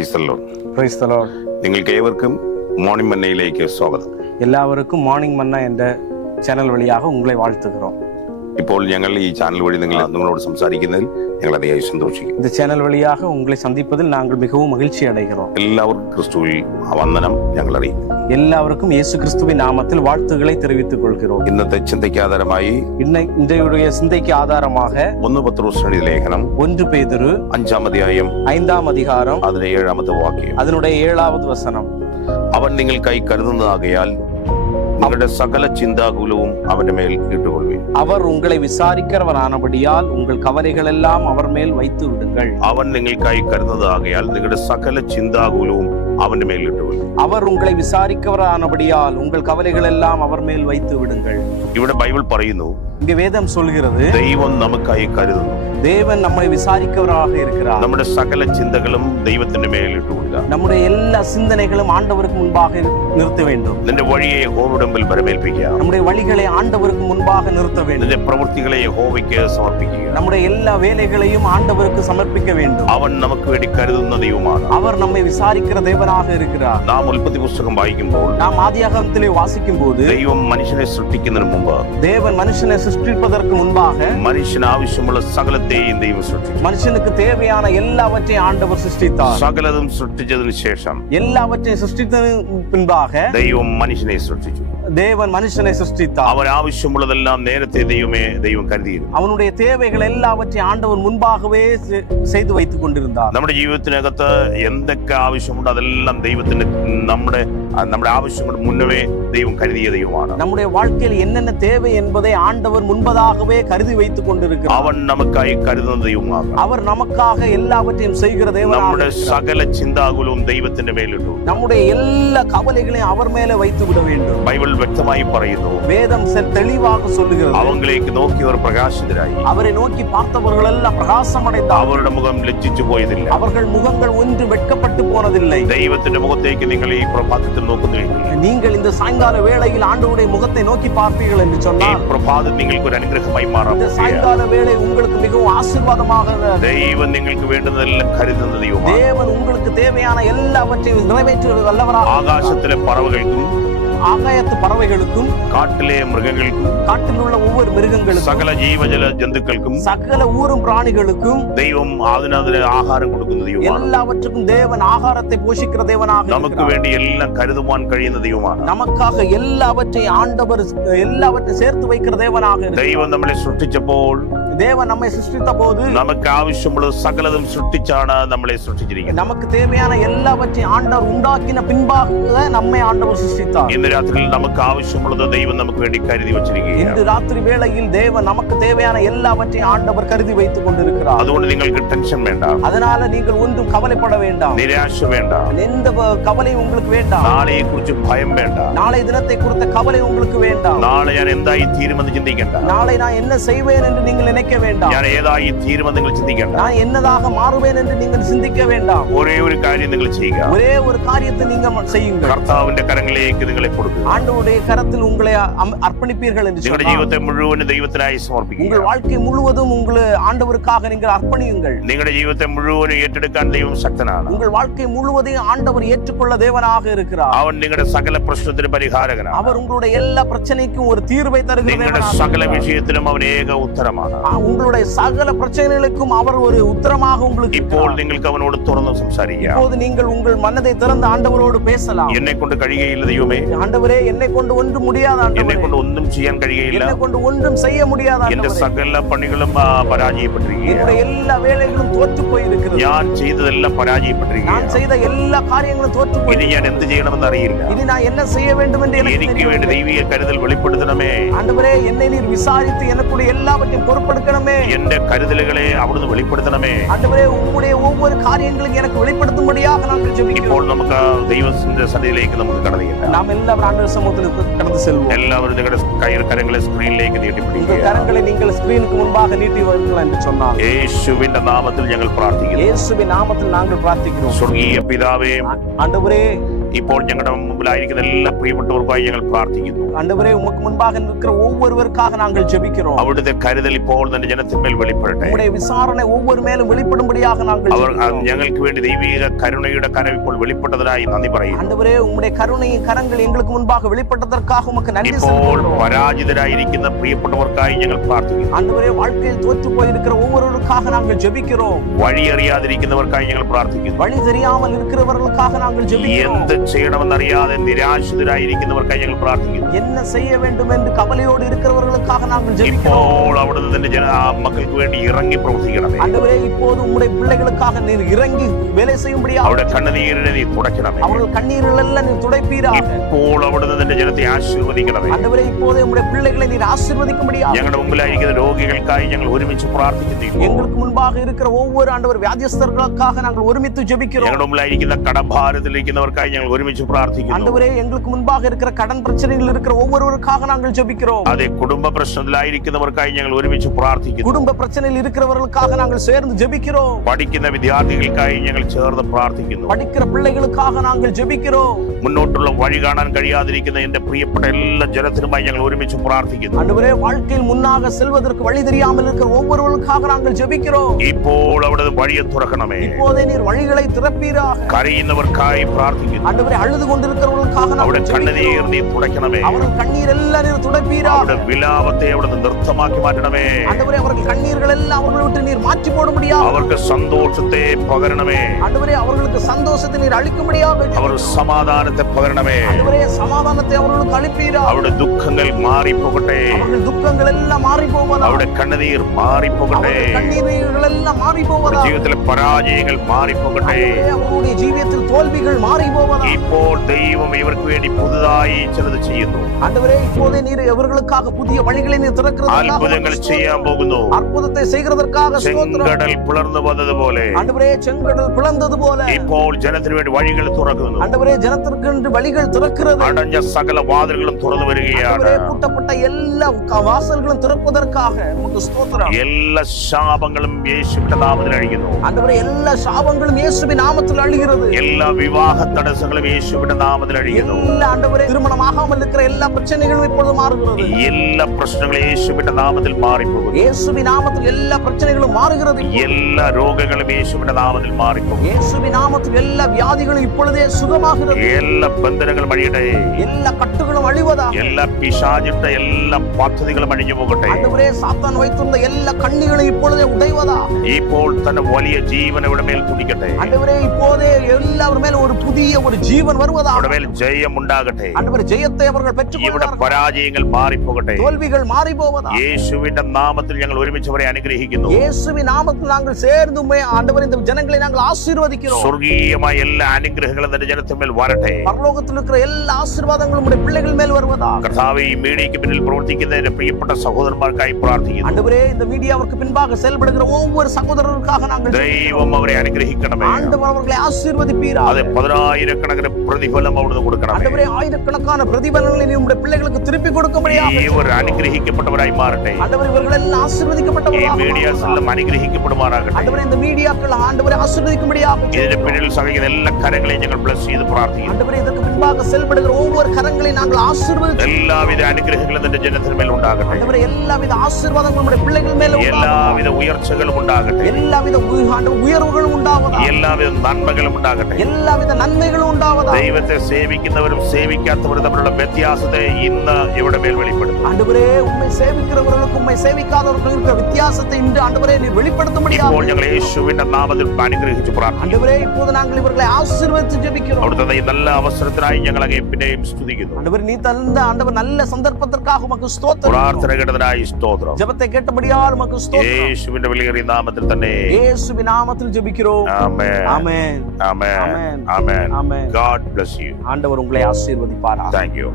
Praise the Lord. Praise the Lord. നിങ്ങൾക്ക് ഏവർക്കും morning മന്നയിലേക്ക് സ്വാഗതം. എല്ലാവർക്കും മോർണിംഗ് മന്ന என்ற சேனல் வழியாக உங்களை வாழ்த்துகிறோம். ഇപ്പോൾ ഞങ്ങൾ ഈ ചാനൽ വഴി നിങ്ങളോട് സംസാരിക്കുന്നതിൽ ഞങ്ങൾ അതിയായി സന്തോഷിക്കും. இந்த சேனல் வழியாக உங்களை சந்திப்பதில் நாங்கள் மிகவும் மகிழ்ச்சி அடைகிறோம். എല്ലാവർക്കും ക്രിസ്തുവിൽ വന്ദനം ഞങ്ങൾ അറിയിക്കുന്നു. எல்லாருக்கும் இயேசு கிறிஸ்துவின் நாமத்தில் வாழ்த்துக்களை தெரிவித்துக் கொள்கிறோம். ഇന്നത്തെ ചിന്തയ്ക്ക് ആധാരമായി இன்றைய சிந்தைக்கு ஆதாரமாக 1 പത്രോസ് എഴുതിയ ലേഖനം 1 பேதுரு 5-ാം അധ്യായം 5-ാം அதிகாரம் അതിന്റെ 7-ാമത്തെ വാക്യം. அதனுடைய 7வது வசனம். അവൻ നിങ്ങൾക്കായി കരുതുന്നതാകയാൽ നിങ്ങളുടെ സകല ചിന്താകുലവും അവന്റെ മേൽ ഇട്ടുകൊള്ളുവിൻ. அவர் உங்களை விசாரிக்கிறவரானபடியால் உங்கள் கவலைகள் எல்லாம் அவர் மேல் வைத்து விடுங்கள். അവൻ നിങ്ങൾക്കായി കരുതുന്നതാകയാൽ നിങ്ങളുടെ സകല ചിന്താകുലവും അവന്റെ മേൽ ഇട്ടുകൊള്ളുവിൻ. அவர் உங்களை விசாரிக்கிறவரானபடியால் உங்கள் கவலைகள் எல்லாம் அவர் மேல் வைத்து விடுங்கள். ഇവിടെ ബൈബിൾ പറയുന്നു, இங்க வேதம் சொல்கிறது, ദൈവം നമുക്കായി കരുതുന്നു. தேவன் நம்மை விசாரிக்கிறவராக இருக்கிறார். നമ്മുടെ സകല ചിന്തകളും ദൈവത്തിന്റെ മേൽ ഇട്ടുകൊടുക്കുക. நம்முடைய எல்லா சிந்தனைகளும் ஆண்டவருக்கு முன்பாக நிறுத்த வேண்டும். നിന്റെ വഴിയെ യഹോവയുടെ മുമ്പിൽ ബലമേൽപ്പിക്കുക. நம்முடைய வழிகளை ஆண்டவருக்கு முன்பாக நிறுத்த வேண்டும். നിന്റെ പ്രവൃത്തികളെ യഹോവയ്ക്ക് സമർപ്പിക്കുക. நம்முடைய எல்லா வேலைகளையும் ஆண்டவருக்கு சமர்ப்பிக்க வேண்டும். അവൻ നമുക്ക് വേണ്ടി കരുതുന്ന ദൈവമാണ്. அவர் நம்மை விசாரிக்கிற தேவனாக இருக்கிறார். നാം ഉൽപ്പത്തി പുസ്തകം വായിക്കുമ്പോൾ, நாம் ஆதியாகமத்திலே வாசிக்கும் போது, ദൈവം മനുഷ്യനെ സൃഷ്ടിക്കുന്നതിന് മുമ്പ് தேவன் மனுஷனை சிருஷ்டிப்பதற்கு முன்பாக മനുഷ്യന് ആവശ്യമുള്ള സകലത്തെയും ദൈവം സൃഷ്ടിച്ചു. மனுஷனுக்கு தேவையான எல்லாவற்றையும் ஆண்டவர் சிருஷ்டித்தார். സകലതും സൃഷ്ടിച്ചതിന് ശേഷം எல்லாவற்றையும் சிருஷ்டித்ததற்கு பின்பாக ദൈവം മനുഷ്യനെ സൃഷ്ടിച്ചു. தேவன் மனுஷனை சிருஷ்டித்தார். അവൻ ആവശ്യമുള്ളതെല്ലാം നേരത്തെ ദൈവം കരുതിയിരുന്നു. அவனுடைய தேவைகள் எல்லாவற்றையும் ஆண்டவர் முன்பாகவே செய்து வைத்துக் கொண்டிருந்தார். നമ്മുടെ ജീവിതത്തിനകത്ത് എന്തൊക്കെ ആവശ്യമുണ്ട് അതെല്ലാം ദൈവത്തിന് നമ്മുടെ ആവശ്യങ്ങൾ മുന്നമേ ദൈവം കരുതിയ ദൈവമാണ്. நம்முடைய வாழ்க்கையில் என்னென்ன தேவை என்பதை ஆண்டவர் முன்பதாகவே கருதி வைத்துக் கொண்டிருக்கிறார். അവൻ നമുക്കായി കരുതുന്ന ദൈവമാണ്. அவர் நமக்காக எல்லாவற்றையும் செய்கிற தேவனாக നമ്മുടെ സകല ചിന്താകുലവും ദൈവത്തിന്റെ മേലിട്ടു. நம்முடைய எல்லா கவலைகளையும் அவர் மேலே வைத்து விட வேண்டும். ബൈബിൾ വ്യക്തമായി പറയുന്നു, வேதம் தெளிவாக சொல்லுகிறது, അവങ്കിലേക്ക് നോക്കിയവർ പ്രകാശിതരായി. அவரை நோக்கி பார்த்தவர்கள் எல்லாம் பிரகாசம் அடைந்தார்கள். അവരുടെ മുഖം ലജ്ജിച്ചു പോയതില്ല. அவர்கள் முகங்கள் ஒன்று வெட்கப்பட்டு போனதில்லை. ദൈവത്തിന്റെ മുഖത്തേക്ക് നിങ്ങൾ ഈ പ്രഭാതത്തിൽ നോക്കുന്നുവെങ്കിൽ, நீங்கள் இந்த சாயங்கால வேளையில் ஆண்டவருடைய முகத்தை நோக்கி பார்ப்பீர்கள் என்று ഈ சொன்னால், പ്രഭാതം നിങ്ങൾക്ക് ഒരു അനുഗ്രഹമായി മാറാം. இந்த சாயங்கால வேளை உங்களுக்கு மிகவும் ஆசீர்வாதமாக, ദൈവം നിങ്ങൾക്ക് വേണ്ടുന്നതെല്ലാം കരുതുന്ന ദൈവമാണ്. தேவன் உங்களுக்கு தேவையான எல்லாவற்றையும் நிறைவேற்றுவது வல்லவராக. ആകാശത്തിലെ പറവകൾക്കും ஆகாயத்து பறவைகளுக்கும் കാട്ടിലെ മൃഗങ്ങൾക്കും காட்டில் உள்ள ஒவ்வொரு மிருகங்களுக்கும் സകല ജീവജല ജന്തുക്കൾക്കും சகல ஊரும் பிராணிகளுக்கும் ദൈവം അതിന് ആഹാരം കൊടുക്കുന്ന ദൈവമാണ്. எல்லாவற்றுக்கும் தேவன் ஆகாரத்தை போஷிக்கிற தேவனாக നമുക്ക് വേണ്ടി എല്ലാം കരുതുവാൻ കഴിയുന്ന ദൈവമാണ്. நமக்காக எல்லாவற்றையும் ஆண்டவர் எல்லாவற்றையும் சேர்த்து வைக்கிற தேவனாக ദൈവം നമ്മളെ സൃഷ്ടിച്ചപ്പോൾ, தேவன் நம்மை சிருஷ்டித்த போது, നമുക്ക് ആവശ്യമുള്ള സകലതും സൃഷ്ടിച്ചാണ് നമ്മളെ സൃഷ്ടിച്ചിരിക്കുന്നത്. நமக்கு தேவையான எல்லாவற்றையும் ஆண்டவர் உண்டாக்கின பின்பாக நம்மை ஆண்டவர் சிருஷ்டித்தார். ഇന്ന് രാത്രിയിൽ നമുക്ക് ആവശ്യമുള്ളത് ദൈവം നമുക്ക് വേണ്ടി കരുതി വെച്ചിരിക്കുകയാണ്. இன்று ராத்திரி வேளையில் தேவன் நமக்கு தேவையான எல்லாவற்றையும் ஆண்டவர் கருதி வைத்துக் கொண்டிருக்கிறார். അതുകൊണ്ട് നിങ്ങൾക്ക് ടെൻഷൻ വേണ്ട, அதனால நீங்கள் ஒன்றும் கவலைப்பட வேண்டாம், നിരാശ வேണ്ട, எந்த கவலையும் உங்களுக்கு வேண்டாம், നാളെയെ കുറിച്ച് ഭയം വേണ്ട, நாளை தினத்தை குறித்த கவலை உங்களுக்கு வேண்டாம், നാളെ ഞാൻ എന്തായി തീരുമെന്ന് ചിന്തിക്കേണ്ട, நாளை நான் என்ன செய்வேன் என்று நீங்கள் நினைக்க வேண்டாம், ഞാൻ ഏതായി തീരുമെന്ന് നിങ്ങൾ ചിന്തിക്കേണ്ട, நான் என்னதாக மாறுவேன் என்று நீங்கள் சிந்திக்க வேண்டாம். ഒരേ ഒരു കാര്യം നിങ്ങൾ ചെയ്യുക, ஒரே ஒரு காரியத்தை நீங்கள் செய்யுங்கள். കർത്താവിന്റെ കരങ്ങളിലേക്ക് നിങ്ങളെ കൊടുക്കുക. ஆண்டவருடைய கரத்தில் உங்களை அர்ப்பணிப்பீர்கள் என்று നിങ്ങളുടെ சொன்னால், ജീവിതത്തെ മുഴുവൻ ദൈവത്തിനായി സമർപ്പിക്കുക. உங்கள் வாழ்க்கை முழுவதும் உங்களை ஆண்டவருக்காக நீங்கள் அர்ப்பணியுங்கள். നിങ്ങളുടെ ജീവിതത്തെ മുഴുവൻ ഏറ്റെടുക്കാൻ ദൈവം ശക്തനാണ്. உங்கள் வாழ்க்கை முழுவதையும் ஆண்டவர் ஏற்றுக்கொள்ள தேவனாக இருக்கிறார். അവൻ നിങ്ങളുടെ സകല പ്രശ്നത്തിന് പരിഹാരകനാണ്. அவர் உங்களுடைய எல்லா பிரச்சனைக்கும் ஒரு தீர்வை தருகிற നിങ്ങളുടെ தேவனாக സകല இருக்கிறார். വിഷയത്തിനും അവൻ ഏക ഉത്തരമാണ്. உங்களுடைய சகல பிரச்சனைகளுக்கும் அவர் ஒரு உத்தரமாக உங்களுக்கு ഇപ്പോൾ இருக்கிறார். നിങ്ങൾക്ക് അവനോട് തുറന്ന് സംസാരിക്കാം. இப்போது நீங்கள் உங்கள் மனதை திறந்து ஆண்டவரோடு பேசலாம். എന്നെ കൊണ്ട് കഴിയുകയില്ല ദൈവമേ, ஆண்டவரே, என்னை கொண்டு ஒன்றும் முடியாத എന്നെ ஆண்டவரே, കൊണ്ട് ഒന്നും ചെയ്യാൻ കഴിയുകയില്ല, என்னை கொண்டு ஒன்றும் செய்ய முடியாத എന്റെ ஆண்டவரே, സകല പണികളും പരാജയപ്പെട്ടിരിക്കുകയാണ്, என்னுடைய எல்லா வேலைகளும் தோற்று போயிருக்கிறது, ഞാൻ ചെയ്തതെല്ലാം நான் പരാജയപ്പെട്ടിരിക്കുകയാണ്, செய்த எல்லா காரியங்களும் தோற்று ഇനി போய், ഞാൻ എന്ത് ചെയ്യണമെന്ന് അറിയില്ല, இனி நான் என்ன செய்ய வேண்டும் என்று எனக்கு എനിക്ക് വേണ്ടി தெரியவில்லை. ദൈവിക കരുതൽ വെളിപ്പെടുത്തണമേ, ஆண்டவரே, என்னை நீர் விசாரித்து எனக்குடைய எல்லாவற்றையும் பொறுப்பெடுக்கணுமே. എന്റെ കരുതലുകളെ അവിടുന്ന് വെളിപ്പെടുത്തണമേ. ஆண்டவரே, உம்முடைய ஒவ்வொரு காரியங்களையும் எனக்கு வெளிப்படுத்தும்படியாக நாங்கள் ഇപ്പോൾ ஜெபிக்கிறோம். നമുക്ക് ദൈവത്തിന്റെ സന്നിധിയിലേക്ക് നമുക്ക് കടന്നു ചെല്ലാം. நாம் எல்லாரும் ஆண்டவர் சமூகத்தில் கடந்து செல்வோம். എല്ലാവരും നിങ്ങളുടെ കരങ്ങളെ സ്ക്രീനിലേക്ക് உங்கள் നീട്ടിപ്പിടിക്കുക. கரங்களை நீங்கள் ஸ்கிரீனுக்கு முன்பாக நீட்டி வைக்கலாம் என்று சொன்னார். യേശുവിന്റെ നാമത്തിൽ ഞങ്ങൾ പ്രാർത്ഥിക്കുന്നു. இயேசுவின் நாமத்தில் நாங்கள் பிரார்த்திக்கிறோம். സ്വർഗീയ പിതാവേ, ஆண்டவரே, ഇപ്പോൾ ഞങ്ങളുടെ മുമ്പിലായിരിക്കുന്ന എല്ലാ പ്രിയപ്പെട്ടവർക്കായി ഞങ്ങൾ പ്രാർത്ഥിക്കുന്നു. ஆண்டவரே உமக்கு முன்பாக நிற்கிற ஒவ்வொருவருக்காக நாங்கள் ஜெபிக்கிறோம். അവിടുത്തെ കരുതൽ ഇപ്പോൾ തന്നെ ജനത്തിന്മേൽ വെളിപ്പെടട്ടെ. உம்முடைய விசாரணை ஒவ்வொரு மேலும் வெளிப்படும்படியாக நாங்கள் അവർ ஜெபிக்கிறோம். ഞങ്ങൾക്ക് വേണ്ടി ദൈവിക കരുണയുടെ കരം ഇപ്പോൾ വെളിപ്പെട്ടതിനായി നന്ദി പറയുന്നു. ஆண்டவரே உம்முடைய கருணையின் கரங்கள் எங்களுக்கு முன்பாக வெளிப்பட்டதற்காக உமக்கு நன்றி ഇപ്പോൾ செலுத்துகிறோம். പരാജിതരായിരിക്കുന്ന പ്രിയപ്പെട്ടവർക്കായി ഞങ്ങൾ പ്രാർത്ഥിക്കുന്നു. ஆண்டவரே வாழ்க்கையில் தோற்று போயிருக்கிற ஒவ்வொருவருக்காக நாங்கள் ஜெபிக்கிறோம். വഴിയറിയാതിരിക്കുന്നവർക്കായി ഞങ്ങൾ പ്രാർത്ഥിക്കുന്നു. வழி தெரியாமல் இருக்கிறவர்களுக்காக நாங்கள் ஜெபிக்கிறோம். എന്ത് ചെയ്യണമെന്നറിയാതെ നിരാശിതരായിരിക്കുന്നവർക്കായി ഞങ്ങൾ പ്രാർത്ഥിക്കുന്നു. என்ன செய்ய வேண்டும் என்று கவலையோடு இருக்கிறவர்களுக்காக நாங்கள் ஜெபிக்கிறோம். ഇപ്പോൾ അവിടുന്ന് തന്റെ മക്കൾക്ക് വേണ്ടി ഇറങ്ങി പ്രവർത്തിക്കണമേ. ஆண்டவரே இப்போது உம்முடைய பிள்ளைகளுக்காக நீர் இறங்கி வேலை செய்யும்படியாக അവിടെ കണ്ണുനീരിനെ നീ തുടയ്ക്കണമേ. அவர்கள் கண்ணீர்கள் எல்லாம் நீர் துடைப்பீராக. ഇപ്പോൾ അവിടുന്ന് തന്റെ ജനത്തെ ആശീർവദിക്കണമേ. ஆண்டவரே இப்போதே உம்முடைய பிள்ளைகளை நீர் ஆசீர்வதிக்கும்படியாக ഞങ്ങളുടെ മുമ്പിലായിരിക്കുന്ന രോഗികൾക്കായി ഞങ്ങൾ ഒരുമിച്ച് പ്രാർത്ഥിക്കുന്നു. எங்களுக்கு முன்பாக இருக்கிற ஒவ்வொரு ஆண்டவர் வியாதியஸ்தர்களுக்காக நாங்கள் ஒருமித்து ஜெபிக்கிறோம். ഞങ്ങളുടെ മുമ്പിലായിരിക്കുന്ന കടഭാരത്തിലിരിക്കുന്നവർക്കായി ഞങ്ങൾ ഒരുമിച്ച് പ്രാർത്ഥിക്കുന്നു. ஆண்டவரே எங்களுக்கு முன்பாக இருக்கிற கடன் பிரச்சனைகள் இருக்கிற ஒவ்வொருவருக்காக நாங்கள் ஜெபிக்கிறோம். അതെ, കുടുംബ പ്രശ്നത്തിലായിരിക്കുന്നവർക്കായി ഞങ്ങൾ ഒരുമിച്ച് പ്രാർത്ഥിക്കുന്നു. குடும்ப பிரச்சனையில் இருக்கிறவர்களுக்காக நாங்கள் சேர்ந்து ஜெபிக்கிறோம். പഠിക്കുന്ന വിദ്യാർത്ഥികൾക്കായി ഞങ്ങൾ ചേർന്ന് പ്രാർത്ഥിക്കുന്നു. படிக்கிற பிள்ளைகளுக்காக நாங்கள் ஜெபிக்கிறோம். മുന്നോട്ടുള്ള വഴി കാണാൻ കഴിയാതിരിക്കുന്ന എന്റെ പ്രിയപ്പെട്ട എല്ലാ ജനത്തിനുമായി ഞങ്ങൾ ഒരുമിച്ച് പ്രാർത്ഥിക്കുന്നു. ஆண்டவரே வாழ்க்கையில் முன்னாக செல்வதற்கு வழி தெரியாமல் இருக்கிற ஒவ்வொருவருக்காக நாங்கள் ஜெபிக்கிறோம். ഇപ്പോൾ അവിടെ വഴിയെ തുറക്കണമേ. இப்போதே நீர் வழிகளை திறப்பீராக. കരയുന്നവർക്കായി പ്രാർത്ഥിക്കുന്നു. ஆண்டவரே அழுது கொண்டிருக்கிறவர்களுக்காக അവിടെ நாங்கள் കണ്ണുനീർ ஜெபிக்கிறோம். നീ തുടയ്ക്കണമേ. அவர்கள் கண்ணீர் எல்லாம் நீர் துடைப்பீராக. അവിടെ വിലാപത്തെ അവിടെ നൃത്തമാക്കി മാറ്റണമേ. ஆண்டவரே அவர்கள் கண்ணீர்கள் எல்லாம் அவர்களை விட்டு நீர் மாற்றி போட முடியாது. അവർക്ക് സന്തോഷത്തെ പകരണമേ. ஆண்டவரே அவர்களுக்கு சந்தோஷத்தை நீர் அளிக்கும்படியாக അവർ സമാധാനത്തെ പകരണമേ. ஆண்டவரே சமாதானத்தை அவர்களுக்கு அளிப்பீராக. അവിടെ ദുഃഖങ്ങൾ മാറിപ്പോകട്ടെ. அவர்கள் துக்கங்கள் எல்லாம் மாறி போவதாக. അവിടെ കണ്ണുനീർ മാറിപ്പോകട്ടെ. அவர்கள் கண்ணீர்கள் எல்லாம் மாறி போவதாக. ജീവിതത്തിലെ പരാജയങ്ങൾ മാറിപ്പോകട്ടെ. ஆண்டவரே அவர்களுடைய ஜீவியத்தில் தோல்விகள் மாறி போவதாக. ഇപ്പോൾ ദൈവം ഇവർക്ക് വേണ്ടി പുതുതായി ചിലത് ചെയ്യുന്നു. ஆண்டவரே இப்போதே நீர் இவர்களுக்காக புதிய வழிகளை நீர் திறக்கிறதற்காக അത്ഭുതങ്ങൾ ചെയ്യാൻ പോകുന്നു. அற்புதத்தை செய்கிறதற்காக ஸ்தோத்திரம். ചെങ്കടൽ പിളർന്നു വന്നതുപോലെ ஆண்டவரே செங்கடல் பிளந்தது போல ഇപ്പോൾ ജനത്തിന് വേണ്ടി വഴികൾ തുറക്കുന്നു. ஆண்டவரே ஜனத்திற்கென்று வழிகள் திறக்கிறது. അടഞ്ഞ സകല വാതിലുകളും തുറന്നു വരികയാണ്. ஆண்டவரே பூட்டப்பட்ட எல்லா வாசல்களும் திறப்பதற்காக உமக்கு ஸ்தோத்திரம். എല്ലാ ശാപങ്ങളും യേശുവിന്റെ നാമത്തിൽ അഴിയുന്നു. ஆண்டவரே எல்லா சாபங்களும் இயேசுவின் நாமத்தில் அழிகிறது. എല്ലാ വിവാഹ തടസ്സങ്ങളും യേശുവിന്റെ നാമത്തിൽ അഴിയുന്നു. எல்லா ஆண்டவரே திருமணமாகாமல் இருக்கிற எல்லா பிரச்சனைகளும் இப்பொழுது மாறுகிறது. എല്ലാ പ്രശ്നങ്ങളും യേശുവിന്റെ നാമത്തിൽ മാറിപ്പോകുന്നു. இயேசுவின் நாமத்தில் எல்லா பிரச்சனைகளும் மாறுகிறது. എല്ലാ രോഗങ്ങളും യേശുവിന്റെ നാമത്തിൽ മാറിപ്പോകുന്നു. இயேசுவின் நாமத்தில் எல்லா வியாதிகளும் இப்பொழுதே சுகமாகிறது. എല്ലാ ബന്ധനങ്ങളും അഴിയട്ടെ. எல்லா கட்டுகளும் அழிவதாக. എല്ലാ പിശാചിട്ട എല്ലാ പദ്ധതികളും അഴിഞ്ഞു പോകട്ടെ. ஆண்டவரே சாத்தான் வைத்திருந்த எல்லா கண்ணிகளும் இப்பொழுதே உடைவதா. ഇപ്പോൾ തന്നെ വലിയ ജീവൻ ഇവിടെ മേൽ തുടിക്കട്ടെ. ஆண்டவரே இப்போதே எல்லாவர் மேல ஒரு புதிய ஒரு ஜீவன் வருவதா. ഇവിടെ മേൽ ജയം ഉണ്ടാകട്ടെ. ஆண்டவரே ஜெயத்தை அவர்கள் ഇവിടെ பெற்றுக்கொள்வார்கள். പരാജയങ്ങൾ മാറിപ്പോകട്ടെ. தோல்விகள் மாறி போவதா. യേശുവിന്റെ നാമത്തിൽ ഞങ്ങൾ ഒരുമിച്ചവരെ അനുഗ്രഹിക്കുന്നു. இயேசுவின் நாமத்தில் நாங்கள் சேர்ந்து ஆண்டவரே இந்த ஜனங்களை நாங்கள் ஆசீர்வதிக்கிறோம். സ്വർഗീയമായ എല്ലാ അനുഗ്രഹങ്ങളും തന്റെ ജനത്തിന്മേൽ വരട്ടെ. பரலோகத்தில் இருக்கிற எல்லா ஆசீர்வாதங்களும் உம்முடைய பிள்ளைகள் மேல் வருவதா. കർത്താവേ, ഈ മീഡിയയ്ക്ക് പിന്നിൽ പ്രവർത്തിക്കുന്ന എന്റെ പ്രിയപ്പെട്ട സഹോദരന്മാർക്കായി പ്രാർത്ഥിക്കുന്നു. ஆண்டவரே இந்த மீடியாவுக்கு பின்பாக செயல்படுகிற ஒவ்வொரு சகோதரருக்காக நாங்கள் ദൈവം അവരെ അനുഗ്രഹിക്കണമേ. ஆண்டவர் அவர்களை ஆசீர்வதிப்பீரா. അത് 10,000കണക്കിന് പ്രതിഫലം അവിടുന്ന് കൊടുക്കണമേ. ஆண்டவரே ஆயிரக்கணக்கான பிரதிபலன்களை நீ உம்முடைய பிள்ளைகளுக்கு திருப்பி கொடுக்கும்படியாக ഇവർ അനുഗ്രഹിക്കപ്പെട്ടവരായി മാറട്ടെ. ஆண்டவரே இவர்கள் எல்லாம் ഈ ஆசீர்வதிக்கப்பட்டவர்களாக മീഡിയാസ് എല്ലാം അനുഗ്രഹിക്കപ്പെടുമാറാകട്ടെ. ஆண்டவரே இந்த மீடியாக்கள் ஆண்டவரை ஆசீர்வதிக்கும்படியாக ഇതിന് പിന്നിൽ സഹിക്കുന്ന എല്ലാ കരങ്ങളെയും ഞങ്ങൾ ബ്ലസ് ചെയ്ത് പ്രാർത്ഥിക്കുന്നു. ஆண்டவரே இதற்கு பின்பாக செயல்படுகிற ஒவ்வொரு கரங்களை நாங்கள் ஆசீர்வதித்து എല്ലാവിധ അനുഗ്രഹങ്ങളും തന്റെ ജനത്തിന് മേൽ ഉണ്ടാകട്ടെ. ஆண்டவரே எல்லாவித ஆசீர்வாதங்களும் நம்முடைய பிள்ளைகள் மேல உண்டாகட்டும். എല്ലാവിധ ഉയർച്ചകളും ഉണ്ടാകട്ടെ. எல்லாவித உயர்வுகளும் உண்டாவதாக. എല്ലാവിധ നന്മകളും ഉണ്ടാകട്ടെ. எல்லாவித நன்மைகளும் உண்டாவதாக. ദൈവത്തെ സേവിക്കുന്നവരും സേവിക്കാത്തവരും തമ്മിലുള്ള വ്യത്യാസത്തെ ഇന്ന് ഇവിടെ മേൽ വെളിപ്പെടുത്തും. ஆண்டவரே உம்மை சேவிக்கிறவர்களுக்கும் உம்மை சேவிக்காதவர்களுக்கும் இருக்கிற வித்தியாசத்தை இன்று ஆண்டவரே நீர் வெளிப்படுத்தும்படியாக ഇപ്പോൾ ഞങ്ങൾ യേശുവിന്റെ നാമത്തിൽ അനുഗ്രഹിച്ച് പ്രാർത്ഥിക്കുന്നു. ஆண்டவரே இப்போது நாங்கள் இவர்களை ஆசீர்வதித்து ஜெபிக்கிறோம். അവിടുത്തെ ഈ നല്ല അവസരത്തിനായി ഞങ്ങൾ അങ്ങേ പിന്നെയും സ്തുതിക്കുന്നു. ஆண்டவர் நீ தந்த ஆண்டவர் நல்ல சந்தர்ப்பத்திற்காக உமக்கு ஸ்தோத்திரம். പ്രാർത്ഥന കേട്ടതിനായി സ്തോത്രം. ஜெபத்தை கேட்டபடியால் உமக்கு ஸ்தோத்திரம். യേശുവിന്റെ വിലയേറിയ നാമത്തിൽ തന്നെ இயேசுவின் நாமத்தில் ஜெபிக்கிறோம். ആമേൻ. ஆமென். ആമേൻ. ആമേൻ. ആമേൻ. ஆமென். God bless you. ஆண்டவர் உங்களை ஆசீர்வதிப்பாராக. Thank you.